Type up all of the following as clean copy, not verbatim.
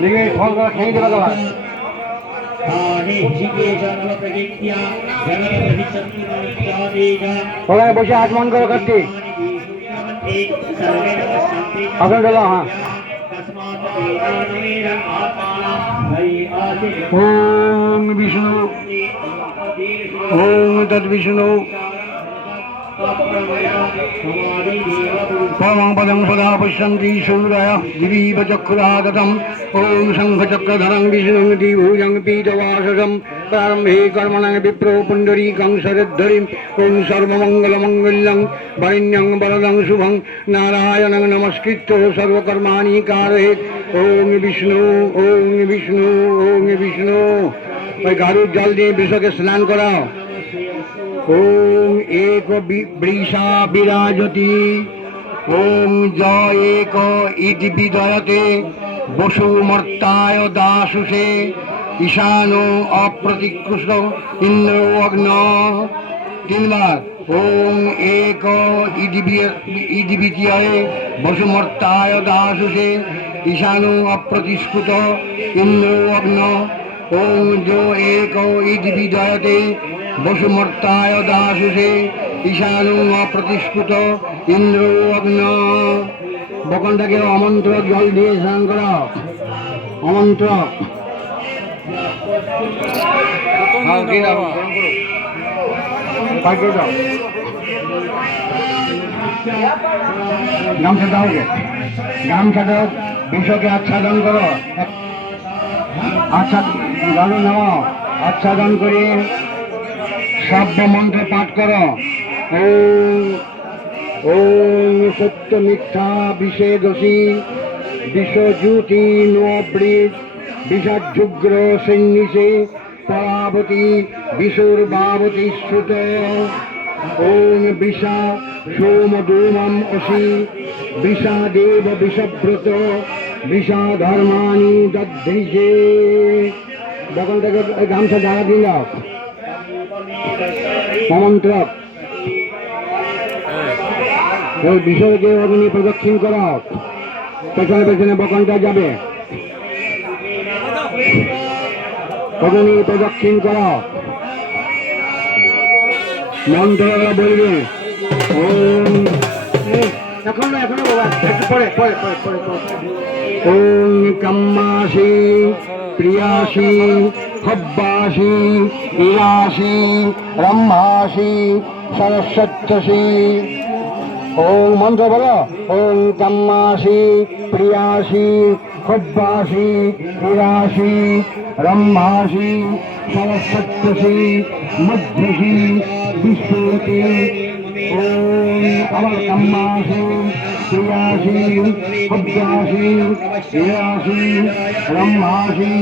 দেখে ফল করা খেয়ে দেবে তোমার ওখানে বসে আগমন করো কার্তিক আপনার চলো হ্যাঁ ওম বিষ্ণু ওম তৎ বিষ্ণু পরমং পদং সদা পশ্যন্তি শূরায় দিবীব চক্ষুরাগতম ওম শঙ্খচক্রধরং বিষ্ণুমতি ভুজং পীতবাসসম প্রারম্ভে কর্মণং বিপ্র পুণ্ডরীকং শরদ্ধরিম ওম সর্বমঙ্গলমঙ্গল্যং বরেণ্যং বরদং শুভং নারায়ণং নমস্কৃত্য সর্বকর্মাণি কারয়েৎ ওম বিষ্ণু ওম বিষ্ণু ওম বিষ্ণু ওই গাড়ুর জল দিয়ে বিশ্বকে স্নান করাও ওম এক বৃষা বিরাজতি ওম জয় এক ইতি বিজয়তে বসুমর্তায় দাসুষে ঈশানো অপ্রতিকৃষ্ট ইন্দ্র অগ্ন তিনবার ওম এক ইতি বিজয়ে বসুমর্তায় দাসুষে ঈশানো অপ্রতিষ্কৃত ইন্দ্র অগ্ন ওম জো এক ইতি বিজয়তে বসুমর্তায় দাসুষে ঈশানু অপ্রতিষ্ঠিত ইন্দ্র অগ্ন বকনটাকে অমন্ত্র জল দিয়ে স্নান করা অমন্ত্র গামছা দাও গামছা দাও বিশ্বকে আচ্ছাদন করো আচ্ছা গাড়ি নাও আচ্ছাদন করে সব্য মন্ত্র পাঠ করো ওম সত্য মিথ্যা বিষেদসী বিষজ্যোতি নোবৃত বিষাযুগ্র সন্নিষে পরাবতী বিশুর্বাবতী শ্রুত ওম বিষা সোমদূমম অসি বিষাদেব বিষব্রত বিষা ধর্মানি দদৃশে যখন থেকে গামছা জানা দিন মন্ত্র ওই বিষয়কে অগ্নি প্রদক্ষিণ করা পেছনে পেছনে বকনটা যাবে অগ্নি প্রদক্ষিণ করা মন্ত্র বলবে ওম এখন না এখনো বাবা একটু পরে পরে পরে পরে ওম কাম্মাসি প্রিয়াসি হব্বাসি ইলাসি ব্রহ্মাসি সরস্বত্যসি ওম মন্ত্র বলো ওম কাম্মাসি প্রিয়াসি হব্বাসি ইলাসি ব্রহ্মাসি সরস্বত্যসি মধ্যসি বিশ্বতি ওম আবার কাম্মাসি প্রিয়াসি হব্বাসি ইলাসি ব্রহ্মাসি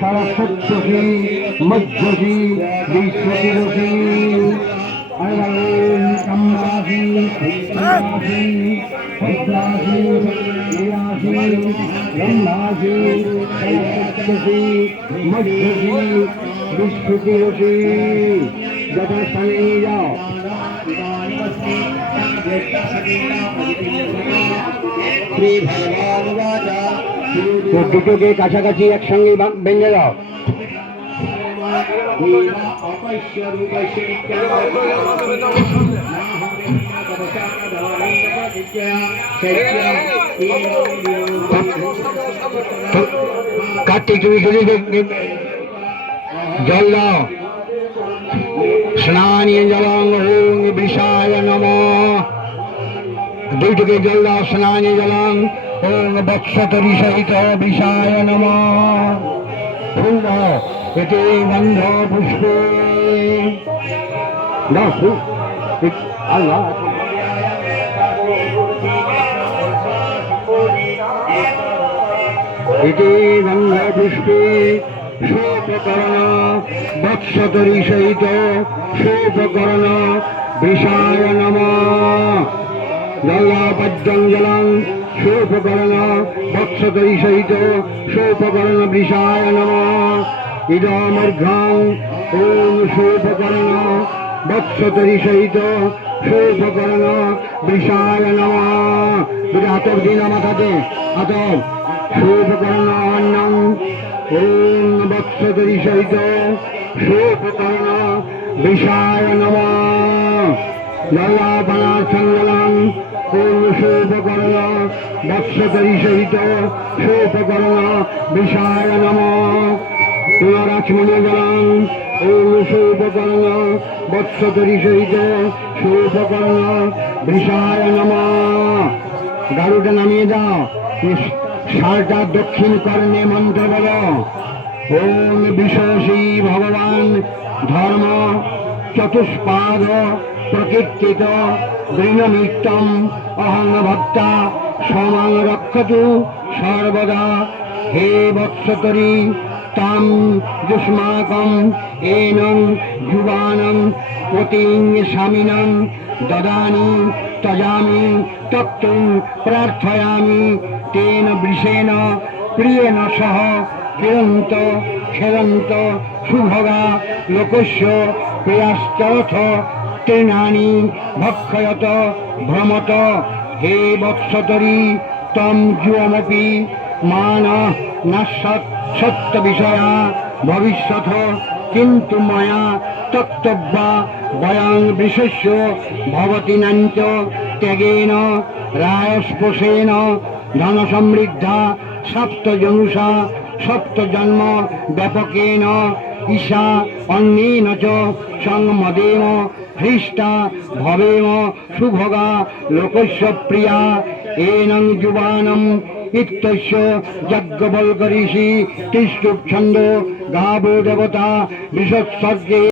সরস্বত্যসি মধ্যসি বিশ্বতিরসি কাম্মাসি প্রিয়াসি হব্বাসি ইলাসি ব্রহ্মাসি সরস্বত্যসি মধ্যসি বিশ্বতিরসি যথাস্থানে নিয়ে যাও দুটোকে কাছাকাছি একসঙ্গে বেঁধে দাও কার্তিক তুমি শুধু জল দাও স্নানীয় জলং ওং বিষায় নমঃ দুইটিকে জল দাও স্নানীয় জলং ওং বৎসতরি সহিত বিষায় নমঃ ফুল দাও এতে গন্ধ পুষ্পে আল্লাহ এতে গন্ধ পুষ্পে শোপকরণ বৎসতরি সহিত শোপকরণ বিষায় নমঃ জলাপদ্যং জলং শোপকরণ বৎসতরি সহিত শোপকরণ বিষায় নমঃ ইদমর্ঘ্যং ওম শোপকরণ বৎসতরি সহিত শোপকরণ বিষায় নমঃ দুটো আতর দিন মাথাতে আতর শুভকর্ণ অন্নং ওম বৎসতরি সহিত শুভকর্ণ বিষায় নমঃ ললাপনা সঙ্গলং ওম শুভকর্ণ বৎসতরি সহিত শুভকর্ণ বিষায় নমঃ পুনরাচমণীজলং ওম শুভকর্ণ বৎসতরি সহিত শুভকর্ণ বিষায় নমঃ। গাড়ুটা নামিয়ে দাও। ষাঁড়টা দক্ষিণ কর্ণে মন্ত্র বল। ওম বিশ্বসী ভগবান ধর্ম চতুষ্পাদ প্রকীর্তিত দৃঢ়মিত্তম অহং ভক্তা সমাং রক্ষতু সর্বদা। হে বৎসতরি তাম যুষ্মাকম এনং যুবানং পতিং স্বামিনং দদানি তজামি তপ্তুং প্রার্থয়ামি তেন বৃষেণ প্রিয়েণ সহ ক্রীড়ন্ত খেলন্ত সুভগা লোকস্য প্রিয়াস্তরথ তৃণানি ভক্ষয়ত ভ্রমত। হে বৎসতরি তম যুয়মপি মান নাশৎ সত্য বিষয়া ভবিষ্যৎ কিন্তু ময়া তক্তব্যা বয়ং বৃষস্য ভবতি নাঞ্চ ত্যাগেন রায়স্পোষেণ ধন সমৃদ্ধা সপ্তজনুষা সপ্তজন্ম ব্যাপকেন ঈশা অন্যেন চ সংমদেম হৃষ্টা ভবেম সুভোগা লোকস্য প্রিয়া। এনং যুবানম ইত্যস্য যজ্ঞবল্করিষি তিষ্ঠুপ ছন্দ গাবো দেবতা বৃষৎসর্গে।